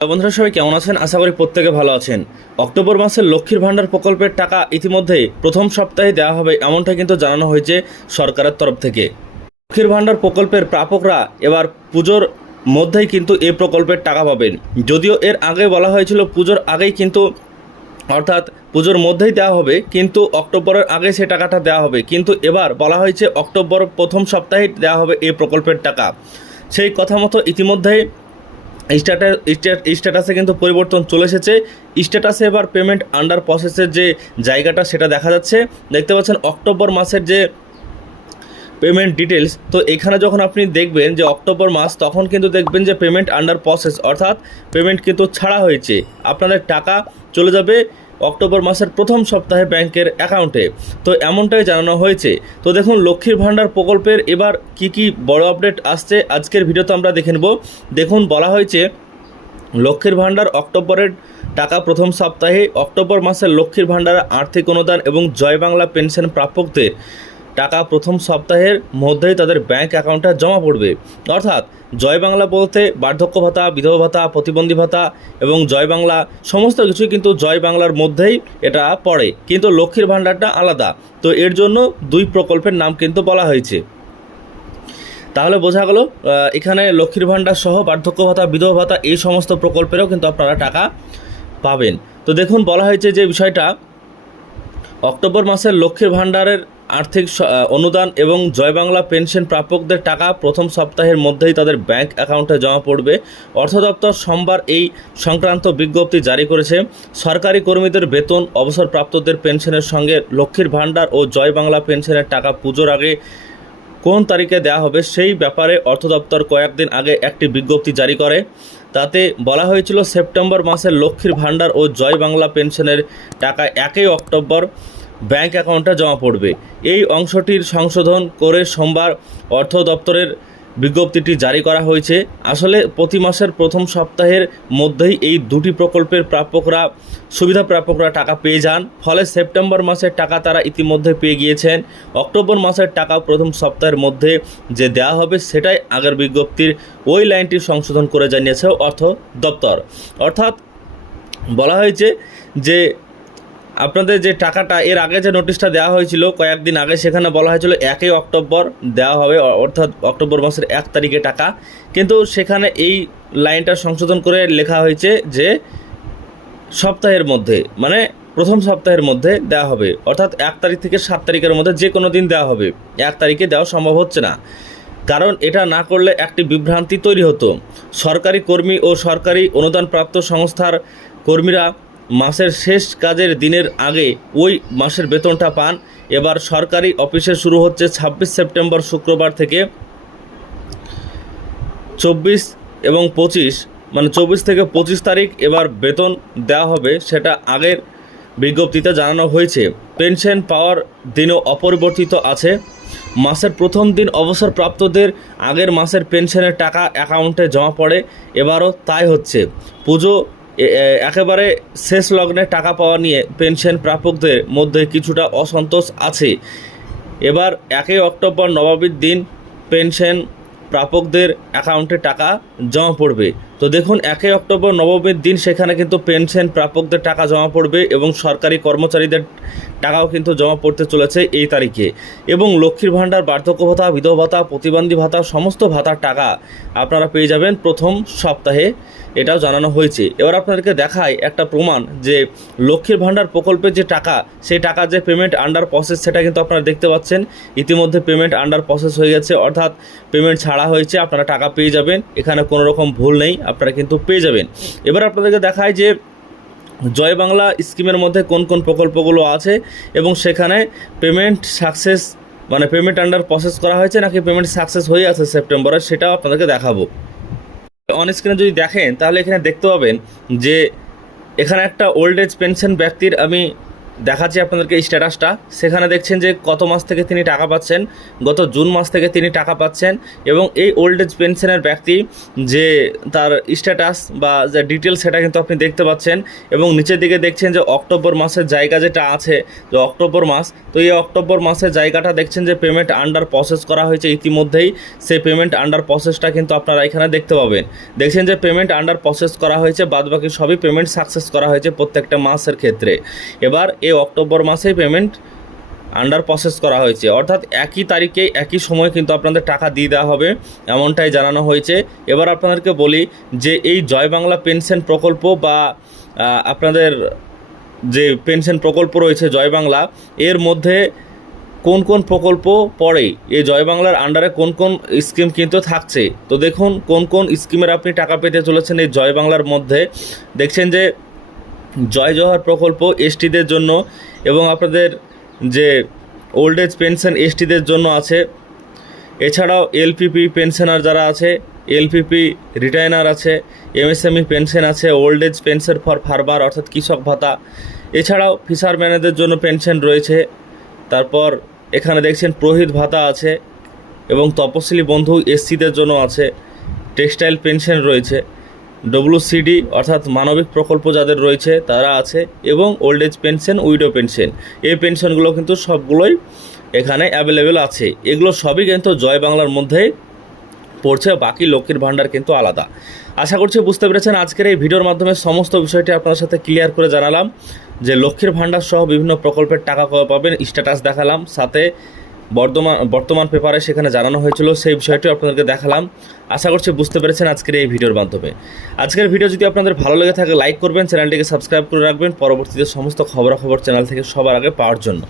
বন্ধুরা সবাই কেমন আছেন? আশা করি প্রত্যেকে ভালো আছেন। অক্টোবর মাসের লক্ষ্মীর ভাণ্ডার প্রকল্পের টাকা ইতিমধ্যে প্রথম সপ্তাহে দেওয়া হবে এমনটা কিন্তু জানানো হয়েছে সরকারের তরফ থেকে। লক্ষ্মীর ভাণ্ডার প্রকল্পের প্রাপকরা এবার পুজোর মধ্যেই কিন্তু এই প্রকল্পের টাকা পাবেন। যদিও এর আগে বলা হয়েছিল পুজোর আগেই কিন্তু, অর্থাৎ পুজোর মধ্যেই দেওয়া হবে, কিন্তু অক্টোবরের আগে সে টাকাটা দেওয়া হবে। কিন্তু এবার বলা হয়েছে অক্টোবর প্রথম সপ্তাহে দেওয়া হবে এই প্রকল্পের টাকা। সেই কথা মতো ইতিমধ্যেই স্ট্যাটাস স্ট্যাটাসে কিন্তু পরিবর্তন চলে এসেছে। স্ট্যাটাসে এবার পেমেন্ট আন্ডার প্রসেসের যে জায়গাটা, সেটা দেখা যাচ্ছে। দেখতে পাচ্ছেন অক্টোবর মাসের যে পেমেন্ট ডিটেলস তো এখানে যখন আপনি দেখবেন যে অক্টোবর মাস, তখন কিন্তু দেখবেন যে পেমেন্ট আন্ডার প্রসেস অর্থাৎ পেমেন্ট কিন্তু ছাড়া হয়েছে। আপনাদের টাকা চলে যাবে অক্টোবর মাসের প্রথম সপ্তাহে ব্যাংকের অ্যাকাউন্টে। তো এমনটাই জানানো হয়েছে। তো দেখুন, লক্ষ্মীর ভাণ্ডার প্রকল্পের এবার কি কি বড় আপডেট আসছে আজকের ভিডিওতে আমরা দেখে নেব। দেখুন, বলা হয়েছে, লক্ষ্মীর ভাণ্ডার অক্টোবরের টাকা প্রথম সপ্তাহে, অক্টোবর মাসের লক্ষ্মীর ভাণ্ডার আর্থিক অনুদান এবং জয় বাংলা পেনশন প্রাপকদের টাকা প্রথম সপ্তাহের মধ্যেই তাদের ব্যাংক অ্যাকাউন্টে জমা পড়বে। অর্থাৎ জয় বাংলা বলতে বার্ধক্য ভাতা, বিধবা ভাতা, প্রতিবন্ধী ভাতা এবং জয় বাংলা সমস্ত কিছুই কিন্তু জয় বাংলার মধ্যেই এটা পড়ে। কিন্তু লক্ষ্মীর ভাণ্ডারটা আলাদা। তো এর জন্য দুই প্রকল্পের নাম কিন্তু বলা হয়েছে। তাহলে বোঝা গেল এখানে লক্ষ্মীর ভাণ্ডার সহ বার্ধক্য ভাতা, বিধবা ভাতা এই সমস্ত প্রকল্পেরও কিন্তু আপনারা টাকা পাবেন। তো দেখুন, বলা হয়েছে যে বিষয়টা অক্টোবর মাসের লক্ষ্মীর ভাণ্ডারের আর্থিক অনুদান এবং জয় বাংলা পেনশন প্রাপকদের টাকা প্রথম সপ্তাহের মধ্যেই তাদের ব্যাংক অ্যাকাউন্টে জমা পড়বে। অর্থ দপ্তর সোমবার এই সংক্রান্ত বিজ্ঞপ্তি জারি করেছে। সরকারি কর্মীদের বেতন, অবসরপ্রাপ্তদের পেনশনের সঙ্গে লক্ষ্মীর ভাণ্ডার ও জয় বাংলা পেনশনের টাকা পুজোর আগে কোন তারিখে দেওয়া হবে সেই ব্যাপারে অর্থ দপ্তর কয়েকদিন আগে একটি বিজ্ঞপ্তি জারি করে। তাতে বলা হয়েছিল সেপ্টেম্বর মাসের লক্ষ্মীর ভাণ্ডার ও জয় বাংলা পেনশনের টাকা একই অক্টোবর ব্যাংক অ্যাকাউন্টে জমা পড়বে। এই অংশটির সংশোধন করে সোমবার অর্থ দপ্তরের বিজ্ঞপ্তিটি জারি করা হয়েছে। আসলে প্রতি মাসের প্রথম সপ্তাহের মধ্যেই এই দুটি প্রকল্পের প্রাপকরা, সুবিধা প্রাপকরা টাকা পেয়ে যান। ফলে সেপ্টেম্বর মাসের টাকা তারা ইতিমধ্যে পেয়ে গিয়েছেন। অক্টোবর মাসের টাকা প্রথম সপ্তাহের মধ্যে যে দেওয়া হবে সেটাই আগের বিজ্ঞপ্তির ওই লাইনটি সংশোধন করে জানিয়েছে অর্থ দপ্তর। অর্থাৎ বলা হয়েছে যে আপনাদের যে টাকাটা, এর আগে যে নোটিশটা দেওয়া হয়েছিল কয়েকদিন আগে, সেখানে বলা হয়েছিল একই অক্টোবর দেওয়া হবে অর্থাৎ অক্টোবর মাসের এক তারিখে টাকা। কিন্তু সেখানে এই লাইনটা সংশোধন করে লেখা হয়েছে যে সপ্তাহের মধ্যে মানে প্রথম সপ্তাহের মধ্যে দেওয়া হবে। অর্থাৎ এক তারিখ থেকে সাত তারিখের মধ্যে যে কোনো দিন দেওয়া হবে। এক তারিখে দেওয়া সম্ভব হচ্ছে না। কারণ এটা না করলে একটি বিভ্রান্তি তৈরি হতো। সরকারি কর্মী ও সরকারি অনুদানপ্রাপ্ত সংস্থার কর্মীরা মাসের শেষ কাজের দিনের আগে ওই মাসের বেতনটা পান। এবার সরকারি অফিসে শুরু হচ্ছে ছাব্বিশ সেপ্টেম্বর শুক্রবার থেকে চব্বিশ এবং পঁচিশ মানে চব্বিশ থেকে পঁচিশ তারিখ এবার বেতন দেওয়া হবে সেটা আগের বিজ্ঞপ্তিতে জানানো হয়েছে। পেনশন পাওয়ার দিনও অপরিবর্তিত আছে। মাসের প্রথম দিন অবসরপ্রাপ্তদের আগের মাসের পেনশনের টাকা অ্যাকাউন্টে জমা পড়ে, এবারও তাই হচ্ছে। পুজো একেবারে শেষ লগ্নে টাকা পাওয়া নিয়ে পেনশন প্রাপকদের মধ্যে কিছুটা অসন্তোষ আছে। এবার একই অক্টোবর নবাবীর দিন পেনশন প্রাপকদের অ্যাকাউন্টে টাকা জমা পড়বে। তো দেখুন, একই অক্টোবর নবমীর দিন সেখানে কিন্তু পেনশন প্রাপকদের টাকা জমা পড়বে এবং সরকারি কর্মচারীদের টাকাও কিন্তু জমা পড়তে চলেছে এই তারিখে। এবং লক্ষ্মীর ভাণ্ডার, বার্ধক্য ভাতা, বিধবা ভাতা, প্রতিবন্ধী ভাতা, সমস্ত ভাতার টাকা আপনারা পেয়ে যাবেন প্রথম সপ্তাহে। এটাও জানানো হয়েছে। এবার আপনাদেরকে দেখায় একটা প্রমাণ যে লক্ষ্মীর ভাণ্ডার প্রকল্পের যে টাকা, সেই টাকা যে পেমেন্ট আন্ডার প্রসেস সেটা কিন্তু আপনারা দেখতে পাচ্ছেন। ইতিমধ্যে পেমেন্ট আন্ডার প্রসেস হয়ে গেছে, অর্থাৎ পেমেন্ট ছাড়া হয়েছে, আপনারা টাকা পেয়ে যাবেন। এখানে কোনো রকম ভুল নেই, আপনারা কিন্তু পেয়ে যাবেন। এবার আপনাদেরকে দেখায় যে জয় বাংলা স্কিমের মধ্যে কোন কোন প্রকল্পগুলো আছে এবং সেখানে পেমেন্ট সাকসেস মানে পেমেন্ট আন্ডার প্রসেস করা হয়েছে নাকি পেমেন্ট সাকসেস হয়ে আছে সেপ্টেম্বরে সেটাও আপনাদেরকে দেখাবো। অন স্ক্রিনে যদি দেখেন, তাহলে এখানে দেখতে পাবেন যে এখানে একটা ওল্ড এজ পেনশন ব্যক্তির আমি দেখাচ্ছি আপনাদেরকে এই স্ট্যাটাসটা সেখানে দেখছেন যে কত মাস থেকে তিনি টাকা পাচ্ছেন, গত জুন মাস থেকে তিনি টাকা পাচ্ছেন এবং এই ওল্ড এজ পেনশনের ব্যক্তি যে তার স্ট্যাটাস বা যে ডিটেলস সেটা কিন্তু আপনি দেখতে পাচ্ছেন এবং নিচের দিকে দেখছেন যে অক্টোবর মাসের জায়গা যেটা আছে, যে অক্টোবর মাস, তো এই অক্টোবর মাসের জায়গাটা দেখছেন যে পেমেন্ট আন্ডার প্রসেস করা হয়েছে ইতিমধ্যেই। সেই পেমেন্ট আন্ডার প্রসেসটা কিন্তু আপনারা এখানে দেখতে পাবেন। দেখছেন যে পেমেন্ট আন্ডার প্রসেস করা হয়েছে, বাদবাকি সবই পেমেন্ট সাকসেস করা হয়েছে প্রত্যেকটা মাসের ক্ষেত্রে। এবার এই অক্টোবর মাসেই পেমেন্ট আন্ডার প্রসেস করা হয়েছে। অর্থাৎ একই তারিখে, একই সময় কিন্তু আপনাদের টাকা দিয়ে দেওয়া হবে, এমনটাই জানানো হয়েছে। এবার আপনাদেরকে বলি যে এই জয় বাংলা পেনশন প্রকল্প বা আপনাদের যে পেনশন প্রকল্প রয়েছে জয় বাংলা, এর মধ্যে কোন কোন প্রকল্প পড়ে? এই জয় বাংলার আন্ডারে কোন কোন স্কিম কিন্তু থাকছে? তো দেখুন কোন কোন স্কিমের আপনি টাকা পেতে চলেছেন এই জয় বাংলার মধ্যে। দেখছেন যে জয় জহর প্রকল্প এসটিদের জন্য এবং আপনাদের যে ওল্ড এজ পেনশন এসটিদের জন্য আছে। এছাড়াও এলপিপি পেনশনার যারা আছে, এলপিপি রিটাইনার আছে, এমএসএমই পেনশন আছে old age pension for farmer অর্থাৎ কৃষক ভাতা। এছাড়াও ফিশারম্যানেদের জন্য পেনশন রয়েছে। তারপর এখানে দেখছেন প্রহিত ভাতা আছে এবং তপশিলি বন্ধু এসসিদের জন্য আছে। টেক্সটাইল পেনশন রয়েছে। ডব্লিউসিডি অর্থাৎ মানবিক প্রকল্প যাদের রয়েছে, তারা আছে, এবং old age pension widow pension এই পেনশনগুলো কিন্তু সবগুলোই এখানে অ্যাভেলেবেল আছে। এগুলো সবই কিন্তু জয় বাংলার মধ্যেই পড়ছে বাকি লক্ষ্মীর ভাণ্ডার কিন্তু আলাদা। আশা করছি বুঝতে পেরেছেন আজকের এই ভিডিওর মাধ্যমে সমস্ত বিষয়টি আপনার সাথে ক্লিয়ার করে জানালাম, যে লক্ষ্মীর ভাণ্ডার সহ বিভিন্ন প্রকল্পের টাকা পাবেন স্ট্যাটাস দেখালাম। সাথে বর্তমান বর্তমান পেপারে সেখানে জানানো হয়েছিল, সেই বিষয়টি আপনাদেরকে দেখালাম। আশা করছি বুঝতে পেরেছেন আজকের এই ভিডিওর মাধ্যমে। আজকের ভিডিও যদি আপনাদের ভালো লেগে থাকে লাইক করবেন, চ্যানেলটিকে সাবস্ক্রাইব করে রাখবেন। পরবর্তীতে সমস্ত খবরাখবর চ্যানেল থেকে সবার আগে পাওয়ার জন্য।